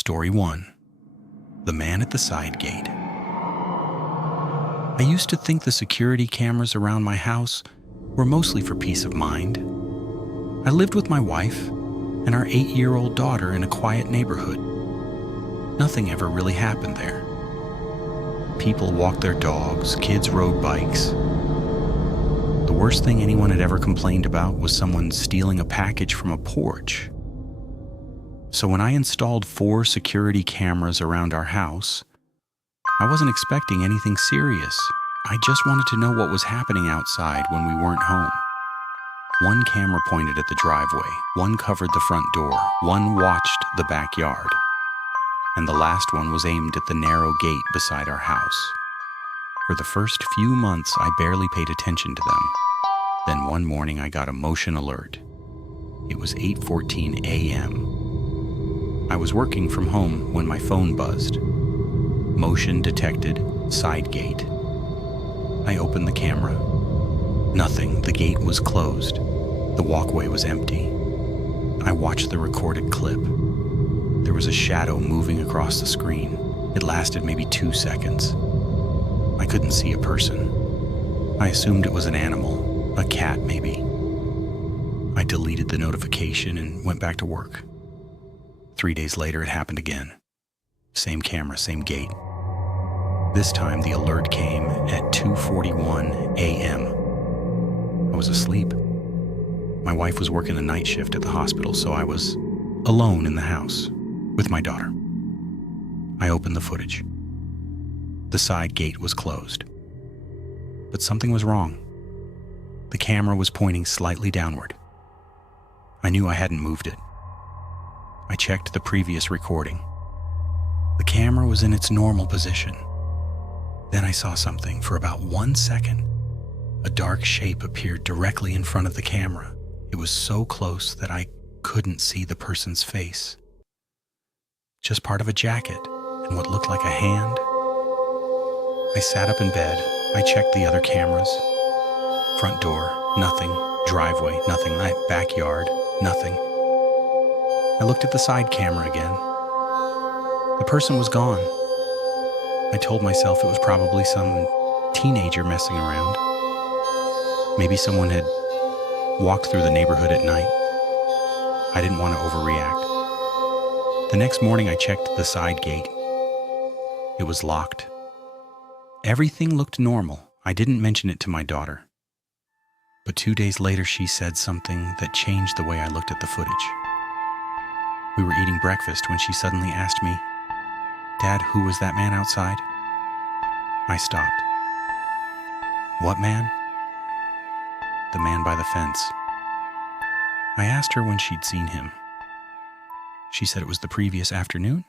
Story 1. The Man at the Side Gate. I used to think the security cameras around my house were mostly for peace of mind. I lived with my wife and our 8-year-old daughter in a quiet neighborhood. Nothing ever really happened there. People walked their dogs, kids rode bikes. The worst thing anyone had ever complained about was someone stealing a package from a porch. So when I installed 4 security cameras around our house, I wasn't expecting anything serious. I just wanted to know what was happening outside when we weren't home. One camera pointed at the driveway, one covered the front door, one watched the backyard, and the last one was aimed at the narrow gate beside our house. For the first few months, I barely paid attention to them. Then one morning, I got a motion alert. It was 8:14 a.m. I was working from home when my phone buzzed. Motion detected, side gate. I opened the camera. Nothing, the gate was closed. The walkway was empty. I watched the recorded clip. There was a shadow moving across the screen. It lasted maybe 2 seconds. I couldn't see a person. I assumed it was an animal, a cat maybe. I deleted the notification and went back to work. 3 days later, it happened again. Same camera, same gate. This time, the alert came at 2:41 a.m. I was asleep. My wife was working a night shift at the hospital, so I was alone in the house with my daughter. I opened the footage. The side gate was closed. But something was wrong. The camera was pointing slightly downward. I knew I hadn't moved it. I checked the previous recording. The camera was in its normal position. Then I saw something. For about 1 second, a dark shape appeared directly in front of the camera. It was so close that I couldn't see the person's face. Just part of a jacket and what looked like a hand. I sat up in bed. I checked the other cameras. Front door, nothing. Driveway, nothing. Backyard, nothing. I looked at the side camera again. The person was gone. I told myself it was probably some teenager messing around. Maybe someone had walked through the neighborhood at night. I didn't want to overreact. The next morning, I checked the side gate. It was locked. Everything looked normal. I didn't mention it to my daughter. But 2 days later, she said something that changed the way I looked at the footage. We were eating breakfast when she suddenly asked me, "Dad, who was that man outside?" I stopped. "What man?" "The man by the fence." I asked her when she'd seen him. She said it was the previous afternoon.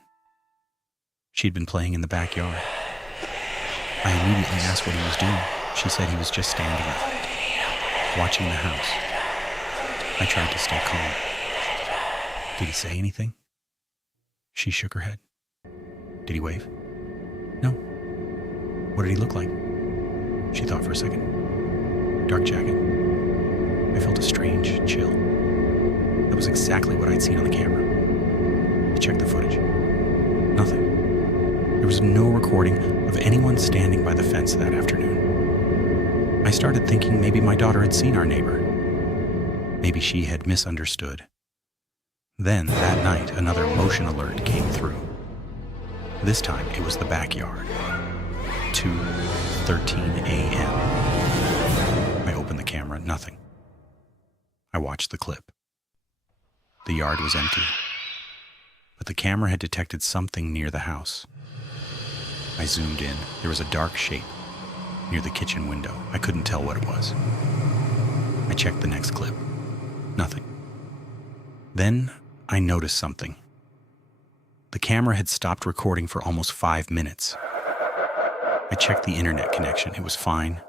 She'd been playing in the backyard. I immediately asked what he was doing. She said he was just standing up, watching the house. I tried to stay calm. "Did he say anything?" She shook her head. "Did he wave?" "No." "What did he look like?" She thought for a second. "Dark jacket." I felt a strange chill. That was exactly what I'd seen on the camera. I checked the footage. Nothing. There was no recording of anyone standing by the fence that afternoon. I started thinking maybe my daughter had seen our neighbor. Maybe she had misunderstood. Then, that night, another motion alert came through. This time, it was the backyard. 2:13 a.m. I opened the camera, nothing. I watched the clip. The yard was empty, but the camera had detected something near the house. I zoomed in. There was a dark shape near the kitchen window. I couldn't tell what it was. I checked the next clip. Nothing. Then I noticed something. The camera had stopped recording for almost 5 minutes. I checked the internet connection. It was fine.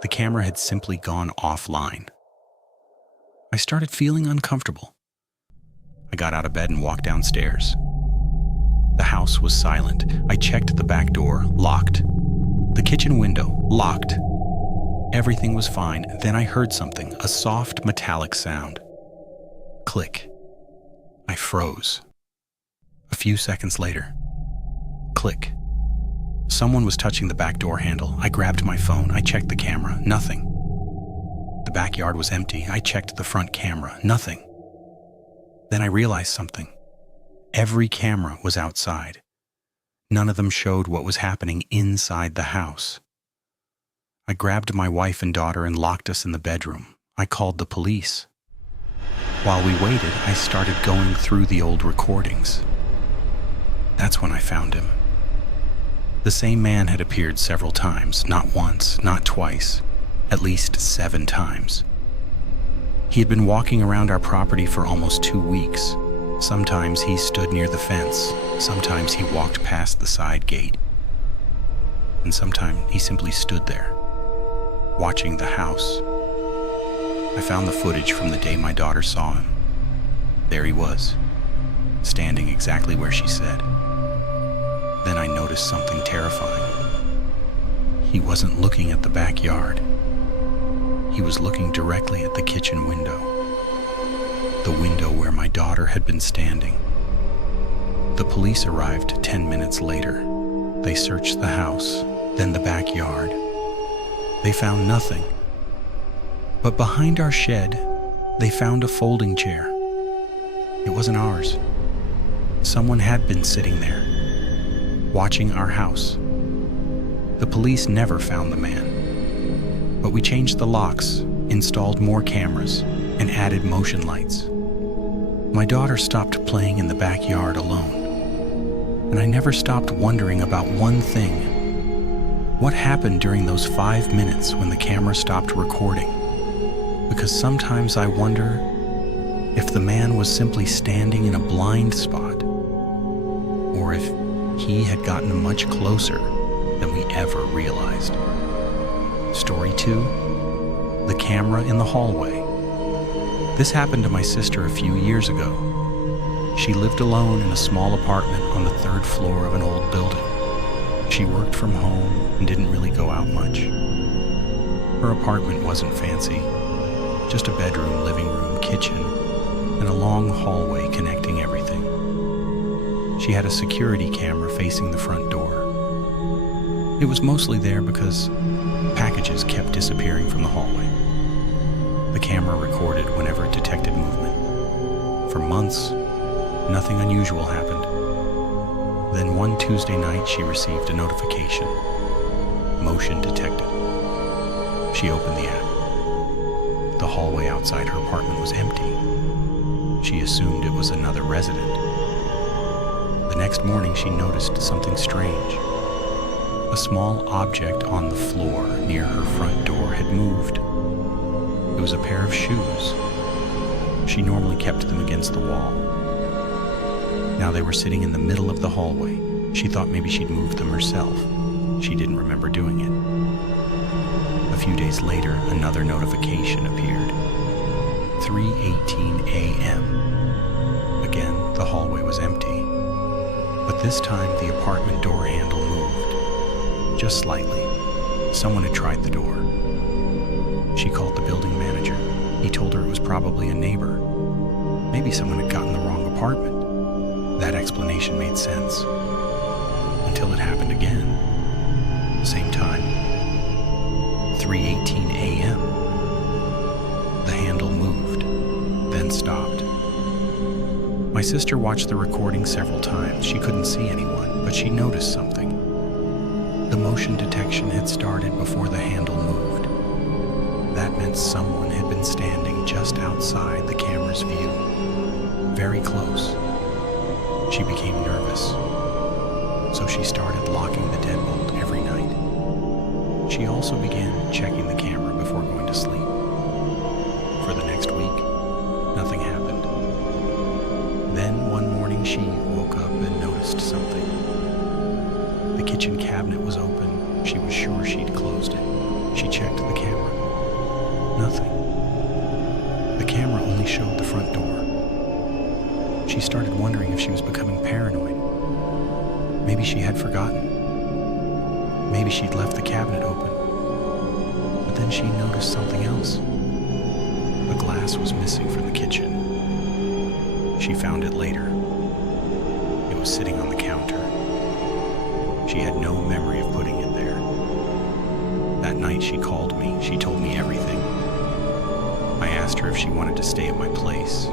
The camera had simply gone offline. I started feeling uncomfortable. I got out of bed and walked downstairs. The house was silent. I checked the back door, locked. The kitchen window, locked. Everything was fine. Then I heard something, a soft metallic sound. Click. I froze. A few seconds later, click. Someone was touching the back door handle. I grabbed my phone. I checked the camera. Nothing. The backyard was empty. I checked the front camera. Nothing. Then I realized something. Every camera was outside. None of them showed what was happening inside the house. I grabbed my wife and daughter and locked us in the bedroom. I called the police. While we waited, I started going through the old recordings. That's when I found him. The same man had appeared several times, not once, not twice, at least 7 times. He had been walking around our property for almost 2 weeks. Sometimes he stood near the fence, sometimes he walked past the side gate, and sometimes he simply stood there, watching the house. I found the footage from the day my daughter saw him. There he was, standing exactly where she said. Then I noticed something terrifying. He wasn't looking at the backyard. He was looking directly at the kitchen window, the window where my daughter had been standing. The police arrived 10 minutes later. They searched the house, then the backyard. They found nothing. But behind our shed, they found a folding chair. It wasn't ours. Someone had been sitting there, watching our house. The police never found the man, but we changed the locks, installed more cameras, and added motion lights. My daughter stopped playing in the backyard alone, and I never stopped wondering about one thing. What happened during those 5 minutes when the camera stopped recording? Because sometimes I wonder if the man was simply standing in a blind spot, or if he had gotten much closer than we ever realized. Story 2, the camera in the hallway. This happened to my sister a few years ago. She lived alone in a small apartment on the 3rd floor of an old building. She worked from home and didn't really go out much. Her apartment wasn't fancy, just a bedroom, living room, kitchen, and a long hallway connecting everything. She had a security camera facing the front door. It was mostly there because packages kept disappearing from the hallway. The camera recorded whenever it detected movement. For months, nothing unusual happened. Then one Tuesday night, she received a notification. Motion detected. She opened the app. The hallway outside her apartment was empty. She assumed it was another resident. The next morning, she noticed something strange. A small object on the floor near her front door had moved. It was a pair of shoes. She normally kept them against the wall. Now they were sitting in the middle of the hallway. She thought maybe she'd moved them herself. She didn't remember doing it. A few days later, another notification appeared. 3:18 a.m. Again, the hallway was empty. But this time, the apartment door handle moved. Just slightly. Someone had tried the door. She called the building manager. He told her it was probably a neighbor. Maybe someone had gotten the wrong apartment. That explanation made sense. Until it happened again. Same time. 3:18 a.m. The handle moved, then stopped. My sister watched the recording several times. She couldn't see anyone, but she noticed something. The motion detection had started before the handle moved. That meant someone had been standing just outside the camera's view, very close. She became nervous, so she started locking the deadbolt every night. She also began checking the camera before going to sleep. For the next week, nothing happened. Then one morning she woke up and noticed something. The kitchen cabinet was open. She was sure she'd closed it. She checked the camera. Nothing. The camera only showed the front door. She started wondering if she was becoming paranoid. Maybe she had forgotten. Maybe she'd left the cabinet open. But then she noticed something else. The glass was missing from the kitchen. She found it later. It was sitting on the counter. She had no memory of putting it there. That night she called me. She told me everything. I asked her if she wanted to stay at my place.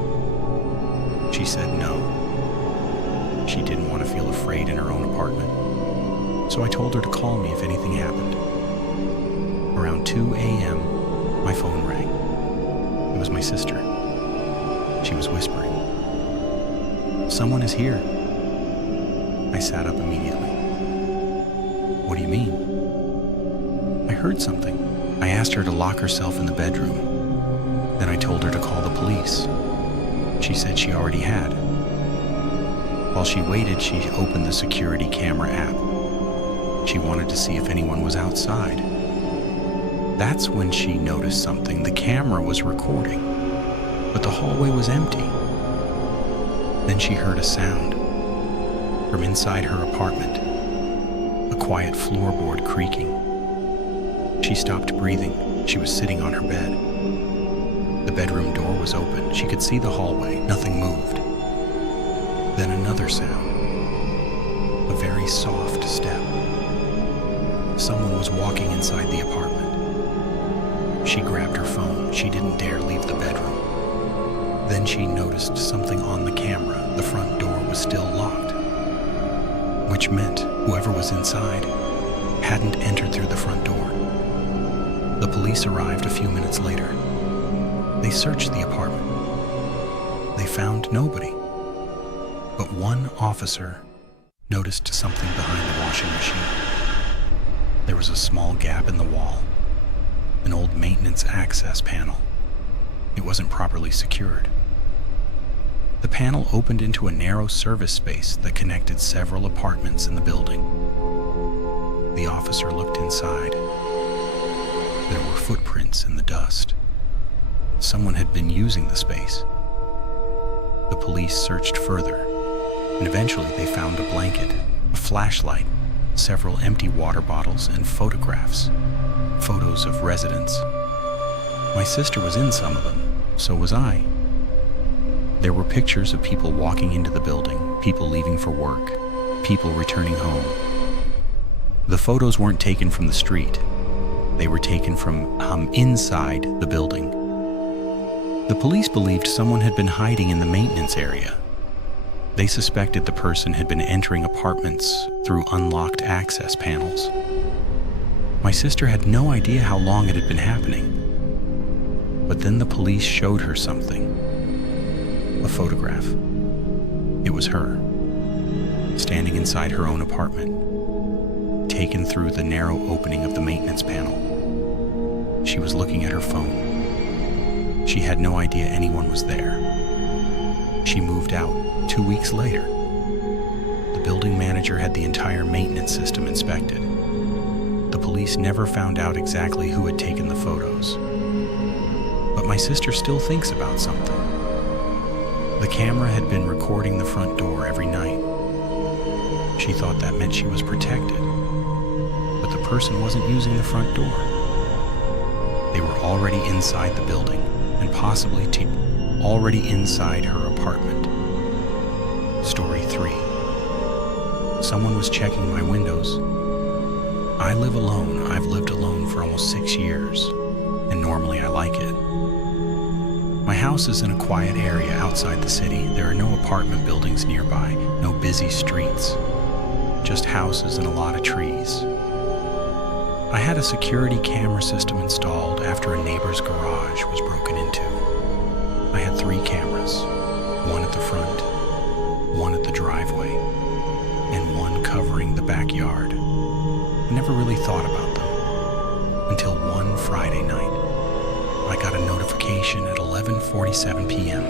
She said no. She didn't want to feel afraid in her own apartment. So I told her to call me if anything happened. Around 2 a.m., my phone rang. It was my sister. She was whispering, "Someone is here." I sat up immediately. "What do you mean?" "I heard something." I asked her to lock herself in the bedroom. Then I told her to call the police. She said she already had. While she waited, she opened the security camera app. She wanted to see if anyone was outside. That's when she noticed something. The camera was recording, but the hallway was empty. Then she heard a sound from inside her apartment, a quiet floorboard creaking. She stopped breathing. She was sitting on her bed. The bedroom door was open. She could see the hallway. Nothing moved. Then another sound, a very soft step. Someone was walking inside the apartment. She grabbed her phone. She didn't dare leave the bedroom. Then she noticed something on the camera. The front door was still locked, which meant whoever was inside hadn't entered through the front door. The police arrived a few minutes later. They searched the apartment. They found nobody. But one officer noticed something behind the washing machine. There was a small gap in the wall, an old maintenance access panel. It wasn't properly secured. The panel opened into a narrow service space that connected several apartments in the building. The officer looked inside. There were footprints in the dust. Someone had been using the space. The police searched further, and eventually they found a blanket, a flashlight, several empty water bottles, and photographs. Photos of residents. My sister was in some of them, so was I. There were pictures of people walking into the building, people leaving for work, people returning home. The photos weren't taken from the street. They were taken from inside the building. The police believed someone had been hiding in the maintenance area. They suspected the person had been entering apartments through unlocked access panels. My sister had no idea how long it had been happening. But then the police showed her something. A photograph. It was her, standing inside her own apartment, taken through the narrow opening of the maintenance panel. She was looking at her phone. She had no idea anyone was there. She moved out 2 weeks later. The building manager had the entire maintenance system inspected. The police never found out exactly who had taken the photos. But my sister still thinks about something. The camera had been recording the front door every night. She thought that meant she was protected. But the person wasn't using the front door. They were already inside the building, and possibly already inside her apartment. Story 3. Someone was checking my windows. I live alone. I've lived alone for almost 6 years, and normally I like it. My house is in a quiet area outside the city. There are no apartment buildings nearby, no busy streets, just houses and a lot of trees. I had a security camera system installed after a neighbor's garage was broken into. I had 3 cameras, one at the front, one at the driveway, and one covering the backyard. I never really thought about them until one Friday night. I got a notification at 11:47 p.m.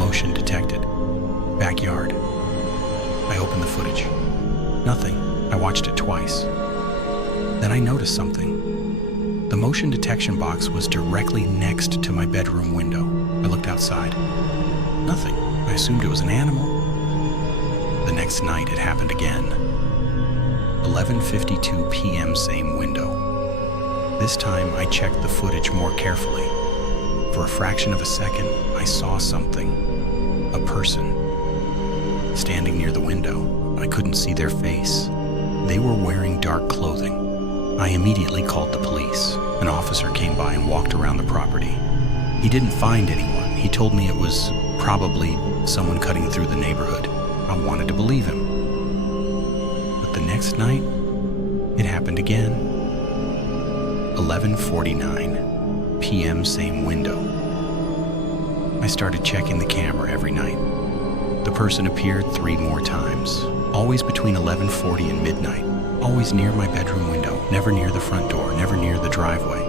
Motion detected. Backyard. I opened the footage. Nothing. I watched it twice. Then I noticed something. The motion detection box was directly next to my bedroom window. I looked outside. Nothing. I assumed it was an animal. The next night it happened again. 11:52 p.m. same window. This time I checked the footage more carefully. For a fraction of a second, I saw something. A person. standing near the window. I couldn't see their face. They were wearing dark clothing. I immediately called the police. An officer came by and walked around the property. He didn't find anyone. He told me it was probably someone cutting through the neighborhood. I wanted to believe him. But the next night, it happened again. 11:49 p.m., same window. I started checking the camera every night. The person appeared 3 more times, always between 11:40 and midnight, always near my bedroom window, never near the front door, never near the driveway.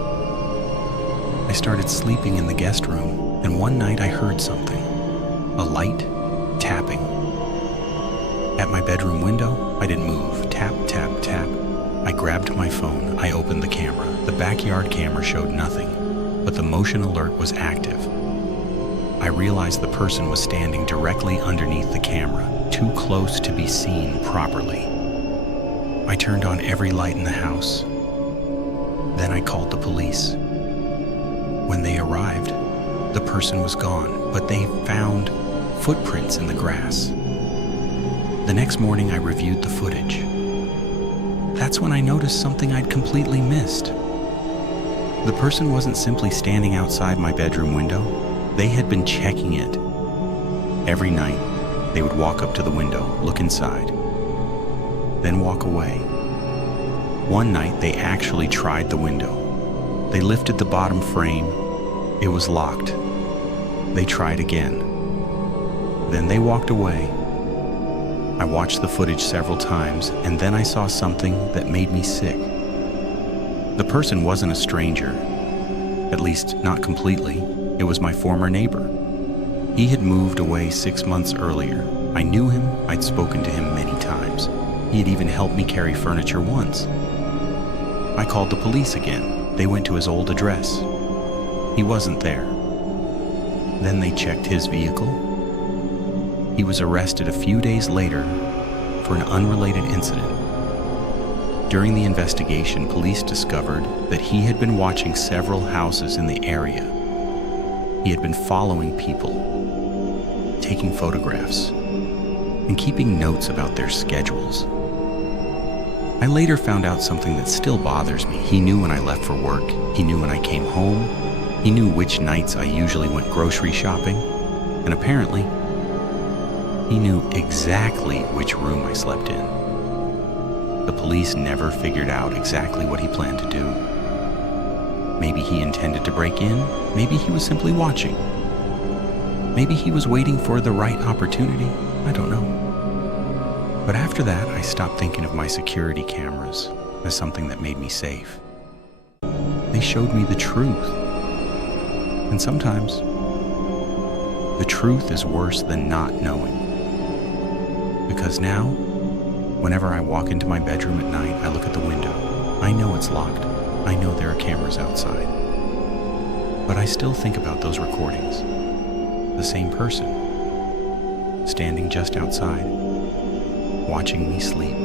I started sleeping in the guest room, and one night I heard something, a light tapping. At my bedroom window, I didn't move. Tap, tap, tap. I grabbed my phone. I opened the camera. The backyard camera showed nothing, but the motion alert was active. I realized the person was standing directly underneath the camera, too close to be seen properly. I turned on every light in the house. Then I called the police. When they arrived, the person was gone, but they found footprints in the grass. The next morning, I reviewed the footage. That's when I noticed something I'd completely missed. The person wasn't simply standing outside my bedroom window. They had been checking it. Every night, they would walk up to the window, look inside, then walk away. One night, they actually tried the window. They lifted the bottom frame. It was locked. They tried again. Then they walked away. I watched the footage several times, and then I saw something that made me sick. The person wasn't a stranger, at least not completely. It was my former neighbor. He had moved away 6 months earlier. I knew him. I'd spoken to him many times. He had even helped me carry furniture once. I called the police again. They went to his old address. He wasn't there. Then they checked his vehicle. He was arrested a few days later for an unrelated incident. During the investigation, police discovered that he had been watching several houses in the area. He had been following people, taking photographs, and keeping notes about their schedules. I later found out something that still bothers me. He knew when I left for work. He knew when I came home. He knew which nights I usually went grocery shopping. And apparently, he knew exactly which room I slept in. The police never figured out exactly what he planned to do. Maybe he intended to break in. Maybe he was simply watching. Maybe he was waiting for the right opportunity. I don't know. But after that, I stopped thinking of my security cameras as something that made me safe. They showed me the truth. And sometimes, the truth is worse than not knowing. Because now, whenever I walk into my bedroom at night, I look at the window. I know it's locked. I know there are cameras outside. But I still think about those recordings. The same person, standing just outside, watching me sleep.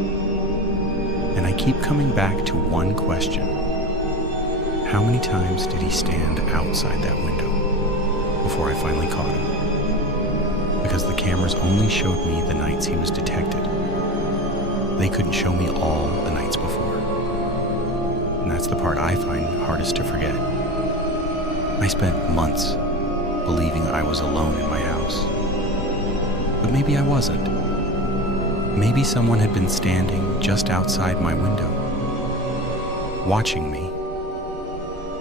And I keep coming back to one question. How many times did he stand outside that window before I finally caught him? Because the cameras only showed me the nights he was detected. They couldn't show me all the nights before. And that's the part I find hardest to forget. I spent months believing I was alone in my house. But maybe I wasn't. Maybe someone had been standing just outside my window, watching me,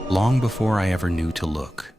long before I ever knew to look.